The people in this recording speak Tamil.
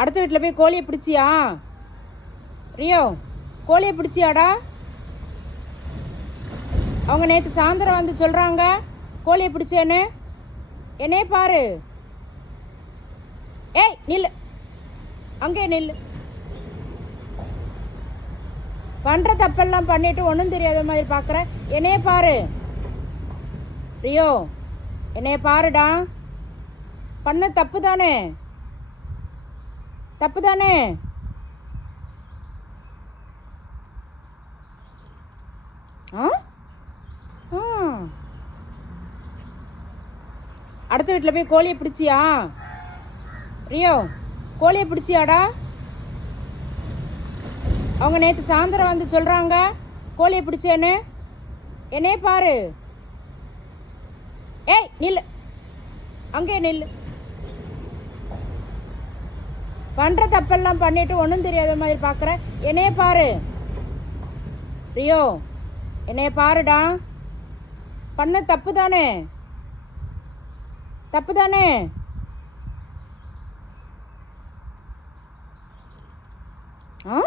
அடுத்த வீட்டில் போய் கோழியை பிடிச்சியா? ரியோ, கோழியை பிடிச்சியாடா? அவங்க நேற்று சாயந்தரம் வந்து சொல்கிறாங்க கோழியை பிடிச்சேன்னு. என்னையே பாரு. ஏய் நில்லு, அங்கே நில்லு. பண்ணுற தப்பெல்லாம் பண்ணிட்டு ஒன்றும் தெரியாத மாதிரி பார்க்குற. என்னையே பாரு ரியோ, என்னைய பாருடா. பண்ண தப்பு தானே, தப்பு தானே. ஆ ஆ அடுத்த வீட்டில் போய் கோழியை பிடிச்சியா? ரியோ, கோழியை பிடிச்சியாடா? அவங்க நேற்று சாயந்தரம் வந்து சொல்கிறாங்க கோழியை பிடிச்சேன்னு. என்னையே பாரு. ஏய் நில்லு, அங்கே நில்லு. பண்ணுற தப்பெல்லாம் பண்ணிட்டு ஒன்றும் தெரியாத மாதிரி பார்க்குற. என்னையே பாரு ரியோ, என்னைய பாருடா. பண்ண தப்பு தானே, தப்பு தானே. ஆ